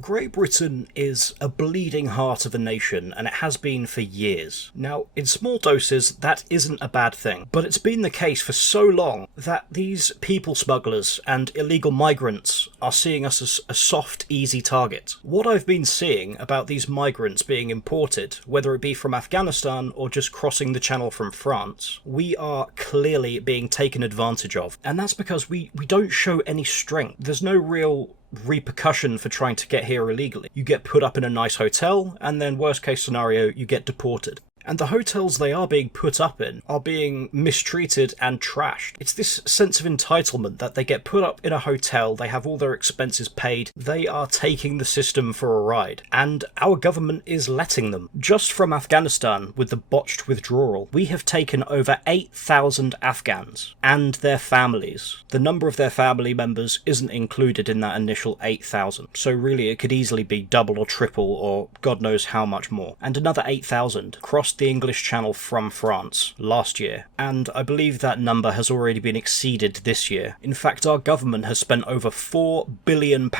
Great Britain is a bleeding heart of a nation, and it has been for years. Now, in small doses, that isn't a bad thing, but it's been the case for so long that these people smugglers and illegal migrants are seeing us as a soft, easy target. What I've been seeing about these migrants being imported, whether it be from Afghanistan or just crossing the channel from France, we are clearly being taken advantage of. And that's because we don't show any strength. There's no real repercussion for trying to get here illegally. You get put up in a nice hotel, and then worst case scenario, you get deported. And the hotels they are being put up in are being mistreated and trashed. It's this sense of entitlement that they get put up in a hotel, they have all their expenses paid, they are taking the system for a ride, and our government is letting them. Just from Afghanistan, with the botched withdrawal, we have taken over 8,000 Afghans and their families. The number of their family members isn't included in that initial 8,000, so really it could easily be double or triple or God knows how much more. And another 8,000 crossed the English Channel from France last year, and I believe that number has already been exceeded this year. In fact, our government has spent over £4 billion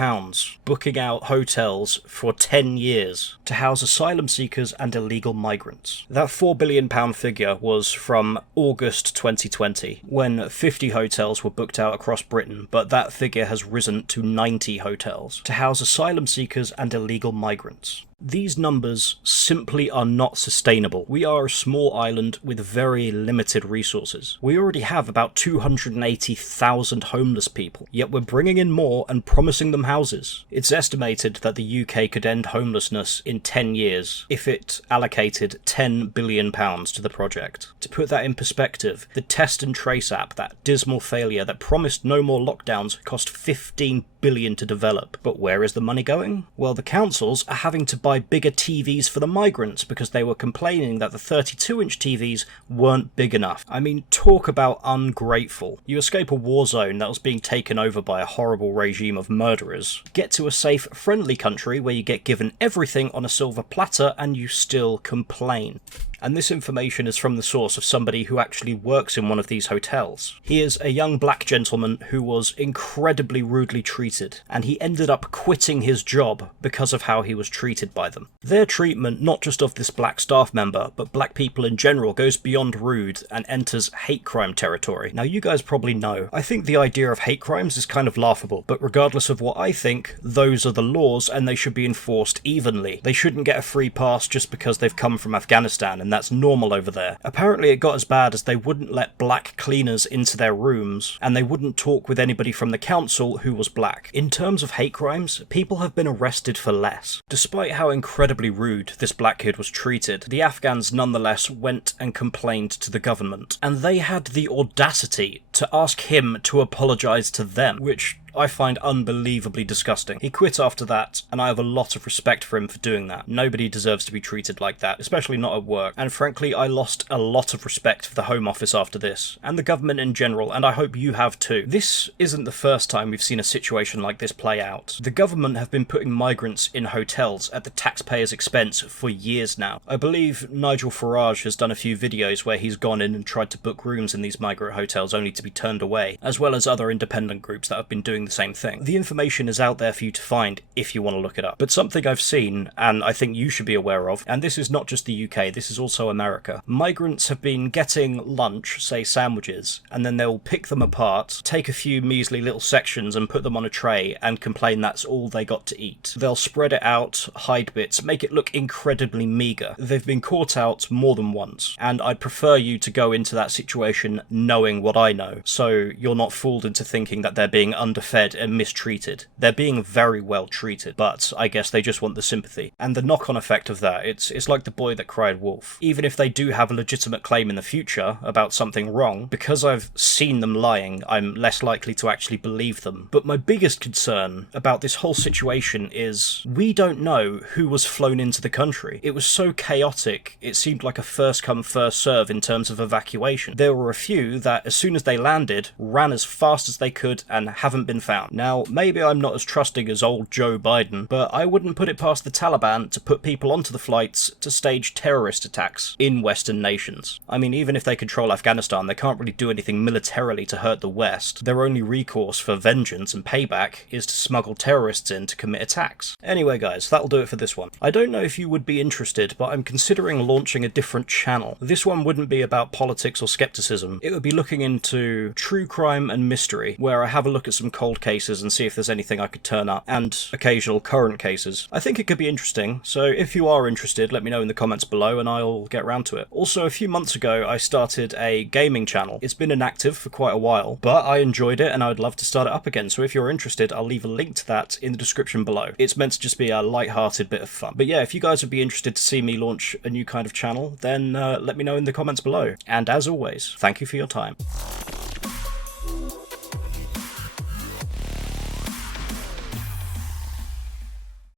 booking out hotels for 10 years to house asylum seekers and illegal migrants. That £4 billion figure was from August 2020, when 50 hotels were booked out across Britain, but that figure has risen to 90 hotels to house asylum seekers and illegal migrants. These numbers simply are not sustainable. We are a small island with very limited resources. We already have about 280,000 homeless people, yet we're bringing in more and promising them houses. It's estimated that the UK could end homelessness in 10 years if it allocated £10 billion to the project. To put that in perspective, the Test and Trace app, that dismal failure that promised no more lockdowns, cost £15 billion to develop. But where is the money going? Well, the councils are having to buy bigger TVs for the migrants because they were complaining that the 32-inch TVs weren't big enough. I mean, talk about ungrateful. You escape a war zone that was being taken over by a horrible regime of murderers, get to a safe, friendly country where you get given everything on a silver platter and you still complain. And this information is from the source of somebody who actually works in one of these hotels. He is a young black gentleman who was incredibly rudely treated, and he ended up quitting his job because of how he was treated by them. Their treatment, not just of this black staff member, but black people in general, goes beyond rude and enters hate crime territory. Now, you guys probably know, I think the idea of hate crimes is kind of laughable, but regardless of what I think, those are the laws and they should be enforced evenly. They shouldn't get a free pass just because they've come from Afghanistan, and that's normal over there. Apparently it got as bad as they wouldn't let black cleaners into their rooms, and they wouldn't talk with anybody from the council who was black. In terms of hate crimes, people have been arrested for less. Despite how incredibly rude this black kid was treated, the Afghans nonetheless went and complained to the government, and they had the audacity to ask him to apologise to them, which I find unbelievably disgusting. He quit after that, and I have a lot of respect for him for doing that. Nobody deserves to be treated like that, especially not at work. And frankly, I lost a lot of respect for the Home Office after this, and the government in general, and I hope you have too. This isn't the first time we've seen a situation like this play out. The government have been putting migrants in hotels at the taxpayers' expense for years now. I believe Nigel Farage has done a few videos where he's gone in and tried to book rooms in these migrant hotels only to be turned away, as well as other independent groups that have been doing the same thing. The information is out there for you to find if you want to look it up. But something I've seen, and I think you should be aware of, and this is not just the UK, this is also America. Migrants have been getting lunch, say sandwiches, and then they'll pick them apart, take a few measly little sections and put them on a tray and complain that's all they got to eat. They'll spread it out, hide bits, make it look incredibly meagre. They've been caught out more than once, and I'd prefer you to go into that situation knowing what I know, so you're not fooled into thinking that they're being underfed and mistreated. They're being very well treated, but I guess they just want the sympathy. And the knock-on effect of that, it's like the boy that cried wolf. Even if they do have a legitimate claim in the future about something wrong, because I've seen them lying, I'm less likely to actually believe them. But my biggest concern about this whole situation is we don't know who was flown into the country. It was so chaotic, it seemed like a first come first serve in terms of evacuation. There were a few that as soon as they landed, ran as fast as they could and haven't been been found. Now, maybe I'm not as trusting as old Joe Biden, but I wouldn't put it past the Taliban to put people onto the flights to stage terrorist attacks in Western nations. I mean, even if they control Afghanistan, they can't really do anything militarily to hurt the West. Their only recourse for vengeance and payback is to smuggle terrorists in to commit attacks. Anyway guys, that'll do it for this one. I don't know if you would be interested, but I'm considering launching a different channel. This one wouldn't be about politics or skepticism. It would be looking into true crime and mystery, where I have a look at some cold cases and see if there's anything I could turn up, and occasional current cases. I think it could be interesting, so if you are interested, let me know in the comments below and I'll get around to it. Also, a few months ago I started a gaming channel. It's been inactive for quite a while, but I enjoyed it and I would love to start it up again, so if you're interested, I'll leave a link to that in the description below. It's meant to just be a light-hearted bit of fun. But yeah, if you guys would be interested to see me launch a new kind of channel, then let me know in the comments below. And as always, thank you for your time.